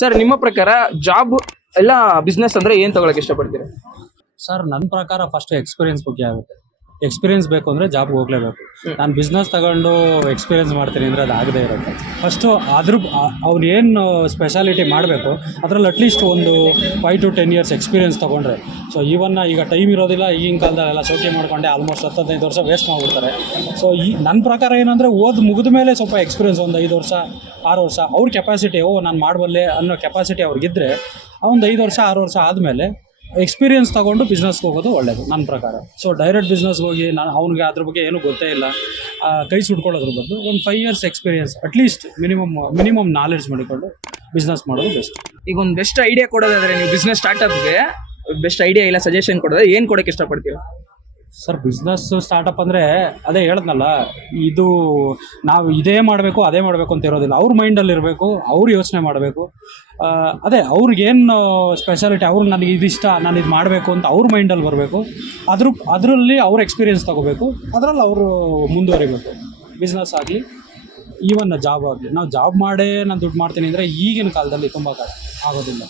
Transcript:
Sir ನಿಮ್ಮ ಪ್ರಕಾರ job ಎಲ್ಲ ಬಿಸ್ನೆಸ್ ಅಂದ್ರೆ ಏನ್ ತಗೊಳಕ್ ಇಷ್ಟಪಡ್ತೀರಾ? ಸರ್ ನನ್ನ ಪ್ರಕಾರ ಫಸ್ಟ್ ಎಕ್ಸ್ಪೀರಿಯನ್ಸ್ ಬಗ್ಗೆ ಆಗುತ್ತೆ. ಎಕ್ಸ್ಪೀರಿಯನ್ಸ್ ಬೇಕು ಅಂದರೆ ಜಾಬ್ಗೆ ಹೋಗಲೇಬೇಕು. ನಾನು ಬಿಸ್ನೆಸ್ ತಗೊಂಡು ಎಕ್ಸ್ಪೀರಿಯನ್ಸ್ ಮಾಡ್ತೀನಿ ಅಂದರೆ ಅದು ಆಗದೇ ಇರುತ್ತೆ. ಫಸ್ಟು ಅವ್ನು ಏನು ಸ್ಪೆಷಾಲಿಟಿ ಮಾಡಬೇಕು ಅದರಲ್ಲಿ ಅಟ್ಲೀಸ್ಟ್ ಒಂದು 5 to 10 years ಎಕ್ಸ್ಪೀರಿಯನ್ಸ್ ತೊಗೊಂಡ್ರೆ. ಸೊ ಈಗ ಟೈಮ್ ಇರೋದಿಲ್ಲ. ಈಗಿನ ಕಾಲದಲ್ಲೆಲ್ಲ ಶೋಕಿ ಮಾಡ್ಕೊಂಡೆ ಆಲ್ಮೋಸ್ಟ್ 10-15 ವರ್ಷ ವೇಸ್ಟ್ ಮಾಡಿಬಿಡ್ತಾರೆ. ಸೊ ನನ್ನ ಪ್ರಕಾರ ಏನಂದರೆ ಮುಗಿದ ಮೇಲೆ ಸ್ವಲ್ಪ ಎಕ್ಸ್ಪೀರಿಯನ್ಸ್ ಒಂದು 5 ವರ್ಷ 6 ವರ್ಷ ಅವ್ರ ಕೆಪಾಸಿಟಿ ನಾನು ಮಾಡಬಲ್ಲೆ ಅನ್ನೋ ಕೆಪಾಸಿಟಿ ಅವ್ರಿಗಿದ್ರೆ ಒಂದು 5 ವರ್ಷ 6 ವರ್ಷ ಆದಮೇಲೆ ಎಕ್ಸ್ಪೀರಿಯನ್ಸ್ ತೊಗೊಂಡು ಬಿಸ್ನೆಸ್ಗೆ ಹೋಗೋದು ಒಳ್ಳೆಯದು ನನ್ನ ಪ್ರಕಾರ. ಸೊ ಡೈರೆಕ್ಟ್ ಬಿಸ್ನೆಸ್ಗೆ ಹೋಗಿ ಅವ್ನಿಗೆ ಅದ್ರ ಬಗ್ಗೆ ಏನೂ ಗೊತ್ತೇ ಇಲ್ಲ ಕೈ ಸುಟ್ಕೊಳ್ಳೋದ್ರ ಬದಲು ಒಂದು 5 years experience at least minimum knowledge ಮಾಡಿಕೊಂಡು ಬಿಸ್ನೆಸ್ ಮಾಡೋದು ಬೆಸ್ಟ್. ಈಗ ಒಂದು ಬೆಸ್ಟ್ ಐಡಿಯಾ ಕೊಡೋದಾದ್ರೆ ನೀವು ಬಿಸ್ನೆಸ್ ಸ್ಟಾರ್ಟಪ್ಗೆ ಬೆಸ್ಟ್ ಐಡಿಯಾ ಇಲ್ಲ ಸಜೆಷನ್ ಕೊಡೋದು ಏನು ಕೊಡೋಕ್ಕೆ ಇಷ್ಟಪಡ್ತೀರಾ? ಸರ್ ಬಿಸ್ನೆಸ್ ಸ್ಟಾರ್ಟಪ್ ಅಂದರೆ ಅದೇ ಹೇಳಿದ್ನಲ್ಲ, ಇದು ನಾವು ಅದೇ ಮಾಡಬೇಕು ಅಂತ ಇರೋದಿಲ್ಲ. ಅವ್ರ ಮೈಂಡಲ್ಲಿ ಇರಬೇಕು, ಅವ್ರು ಯೋಚನೆ ಮಾಡಬೇಕು. ಅದೇ ಅವ್ರಿಗೇನು ಸ್ಪೆಷಾಲಿಟಿ, ನನಗೆ ಇದಿಷ್ಟ, ನಾನು ಇದು ಮಾಡಬೇಕು ಅಂತ ಅವ್ರ ಮೈಂಡಲ್ಲಿ ಬರಬೇಕು. ಅದರಲ್ಲಿ ಅವ್ರ ಎಕ್ಸ್ಪೀರಿಯನ್ಸ್ ತೊಗೋಬೇಕು, ಅದರಲ್ಲಿ ಅವರು ಮುಂದುವರಿಬೇಕು. ಬಿಸ್ನೆಸ್ ಆಗಲಿ ಈವನ್ ಜಾಬ್ ಆಗಲಿ. ನಾವು ಜಾಬ್ ಮಾಡೇ ನಾನು ದುಡ್ಡು ಮಾಡ್ತೀನಿ ಅಂದರೆ ಈಗಿನ ಕಾಲದಲ್ಲಿ ತುಂಬ ಕಷ್ಟ ಆಗೋದಿಲ್ಲ.